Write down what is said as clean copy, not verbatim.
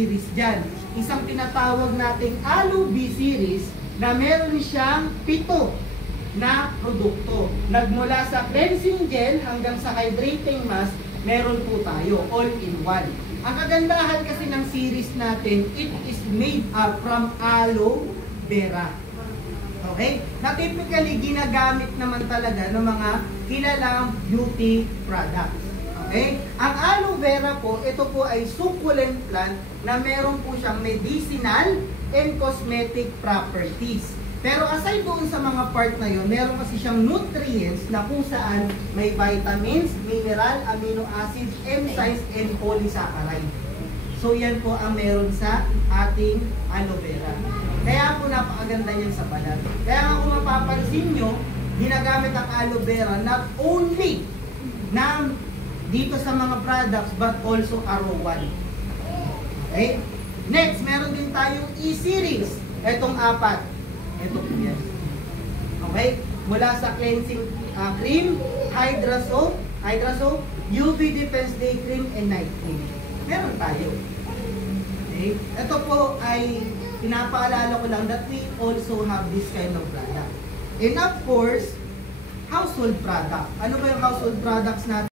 series dyan. Isang tinatawag nating Aloe B series na meron siyang 7 na produkto. Nagmula sa cleansing gel hanggang sa hydrating mask, meron po tayo, all in one. Ang kagandahan kasi ng series natin, it is made up from aloe vera. Okay? Na typically ginagamit naman talaga ng mga kilalang beauty products. Okay? Ang aloe vera po, ito po ay succulent plant na meron po siyang medicinal and cosmetic properties. Pero aside doon sa mga part na yun, meron kasi siyang nutrients na kung saan may vitamins, mineral, amino acids, enzymes, and polysaccharide. So yan po ang meron sa ating aloe vera. Kaya po napakaganda niyan sa balat. Kaya nga kung mapapansin nyo, ginagamit ang aloe vera not only na dito sa mga products but also arawan. Okay? Next, meron din tayong E-series. Itong 4. Ito po yan. Okay? Mula sa cleansing cream, Hydra Soap, UV Defense Day Cream, and Night Cream. Meron tayo. Okay? Ito po ay pinapaalala ko lang that we also have this kind of product. And of course, household product. Ano ba yung household products natin?